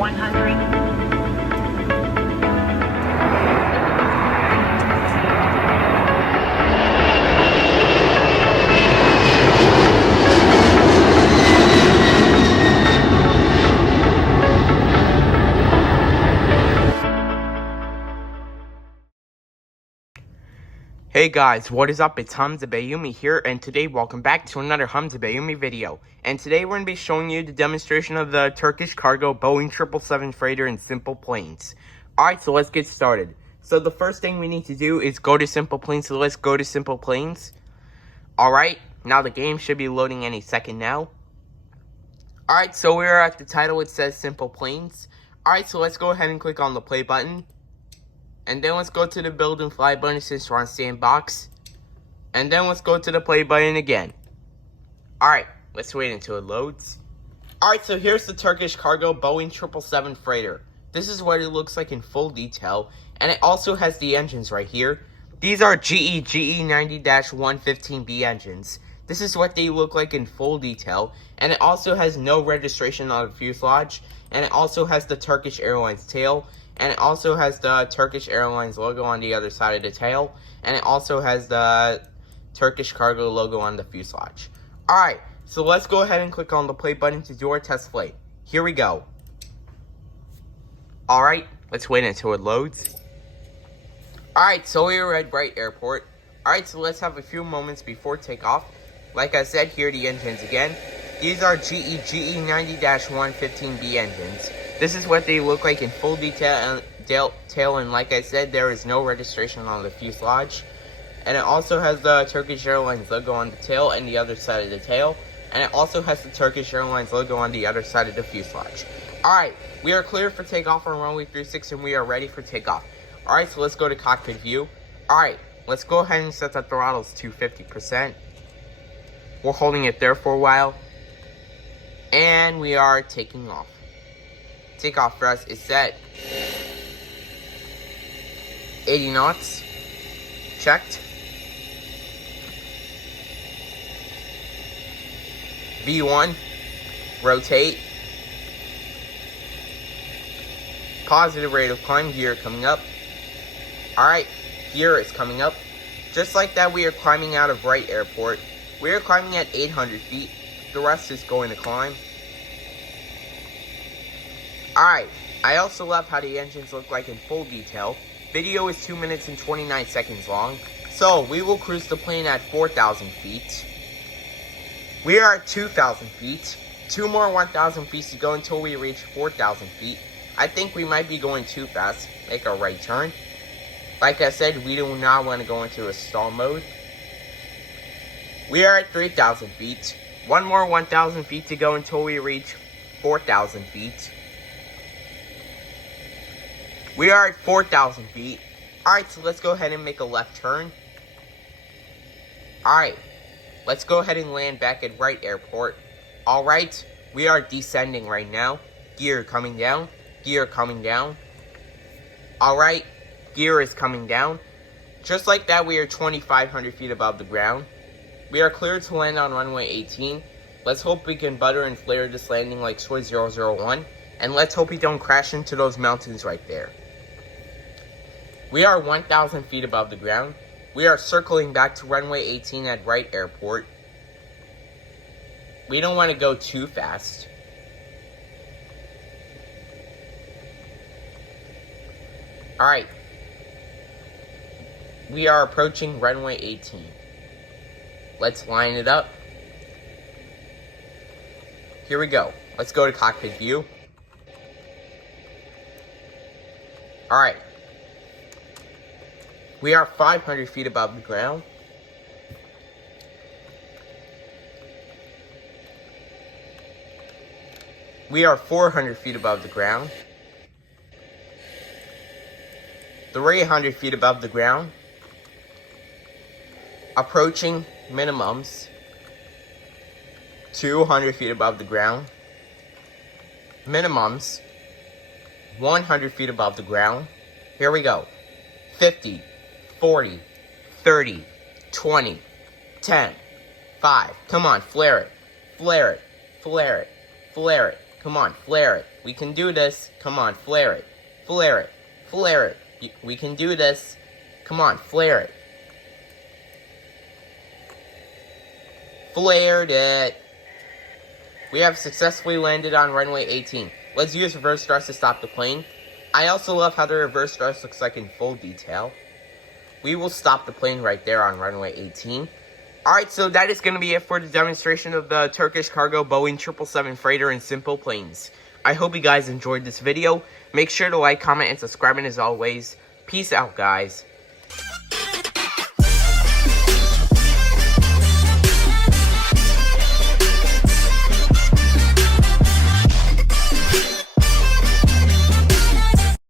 100. Hey guys, what is up? It's Hamza Bayumi here, and today welcome back to another Hamza Bayumi video. And today we're going to be showing you the demonstration of the Turkish cargo Boeing 777 freighter in SimplePlanes. Alright, so let's get started. So the first thing we need to do is go to SimplePlanes, so let's go to SimplePlanes. Alright, now the game should be loading any second now. Alright, so we're at the title, it says SimplePlanes. Alright, so let's go ahead and click on the play button. And then let's go to the build and fly button since we're on sandbox. And then let's go to the play button again. Alright, let's wait until it loads. Alright, so here's the Turkish cargo Boeing 777 freighter. This is what it looks like in full detail. And it also has the engines right here. These are GE 90-115B engines. This is what they look like in full detail. And it also has no registration on the fuselage. And it also has the Turkish Airlines tail. And it also has the Turkish Airlines logo on the other side of the tail. And it also has the Turkish cargo logo on the fuselage. Alright, so let's go ahead and click on the play button to do our test flight. Here we go. Alright, let's wait until it loads. Alright, so we're at Wright Airport. Alright, so let's have a few moments before takeoff. Like I said, here are the engines again. These are GE 90-115B engines. This is what they look like in full detail, and like I said, there is no registration on the fuselage. And it also has the Turkish Airlines logo on the tail and the other side of the tail. And it also has the Turkish Airlines logo on the other side of the fuselage. Alright, we are clear for takeoff on runway 36 and we are ready for takeoff. Alright, so let's go to cockpit view. Alright, let's go ahead and set the throttles to 50%. We're holding it there for a while. And we are taking off. Takeoff for us is set. 80 knots. Checked. V1. Rotate. Positive rate of climb. Gear coming up. Alright. Gear is coming up. Just like that, we are climbing out of Wright Airport. We are climbing at 800 feet. The rest is going to climb. Alright, I also love how the engines look like in full detail. Video is 2 minutes and 29 seconds long. So, we will cruise the plane at 4,000 feet. We are at 2,000 feet. 2 more 1,000 feet to go until we reach 4,000 feet. I think we might be going too fast. Make a right turn. Like I said, we do not want to go into a stall mode. We are at 3,000 feet. 1 more 1,000 feet to go until we reach 4,000 feet. We are at 4,000 feet. Alright, so let's go ahead and make a left turn. Alright, let's go ahead and land back at Wright Airport. Alright, we are descending right now. Gear coming down. Gear coming down. Alright, gear is coming down. Just like that, we are 2,500 feet above the ground. We are cleared to land on runway 18. Let's hope we can butter and flare this landing like Sway 001. And let's hope we don't crash into those mountains right there. We are 1,000 feet above the ground. We are circling back to runway 18 at Wright Airport. We don't want to go too fast. Alright. We are approaching runway 18. Let's line it up. Here we go. Let's go to cockpit view. Alright. We are 500 feet above the ground. We are 400 feet above the ground. 300 feet above the ground. Approaching minimums. 200 feet above the ground. Minimums. 100 feet above the ground. Here we go. 50, 40, 30, 20, 10, 5. Come on, flare it. Flare it. Flare it. Flare it. Come on, flare it. We can do this. Come on, flare it. Flare it. Flare it. We can do this. Come on, flare it. Flared it. We have successfully landed on runway 18. Let's use reverse thrust to stop the plane. I also love how the reverse thrust looks like in full detail. We will stop the plane right there on runway 18. Alright, so that is going to be it for the demonstration of the Turkish cargo Boeing 777 freighter in SimplePlanes. I hope you guys enjoyed this video. Make sure to like, comment, and subscribe, and as always, peace out, guys.